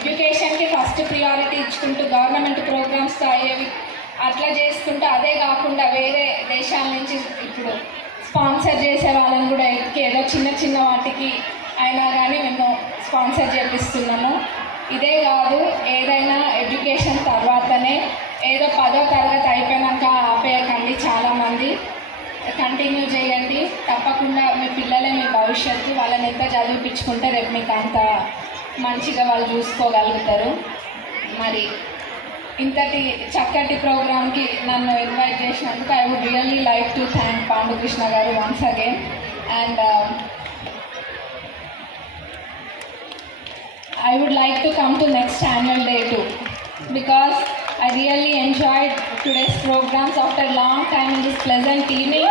ఎడ్యుకేషన్కి first priority ఇచ్చుకుంటూ government programmes అయ్యేవి అట్లా చేసుకుంటూ అదే కాకుండా వేరే దేశాల నుంచి ఇప్పుడు స్పాన్సర్ చేసే వాళ్ళని కూడా ఏదో చిన్న చిన్న వాటికి అయినా కానీ మేము స్పాన్సర్ చేపిస్తున్నాము. ఇదే కాదు ఏదైనా ఎడ్యుకేషన్ తర్వాతనే ఏదో పదో తరగతి అయిపోయినాక ఆపేయకండి చాలామంది. కంటిన్యూ చేయండి. తప్పకుండా మీ పిల్లలే మీ భవిష్యత్తు వాళ్ళని ఎంత చదివిపించుకుంటే రేపు మీకు అంత మంచిగా వాళ్ళు చూసుకోగలుగుతారు. మరి ఇంతటి చక్కటి ప్రోగ్రామ్కి నన్ను ఇన్వైట్ చేసినందుకు I would really like to thank Pandukrishna గారు once again and I would like to come to next annual day to because I really enjoy today's programmes after long time in this pleasant evening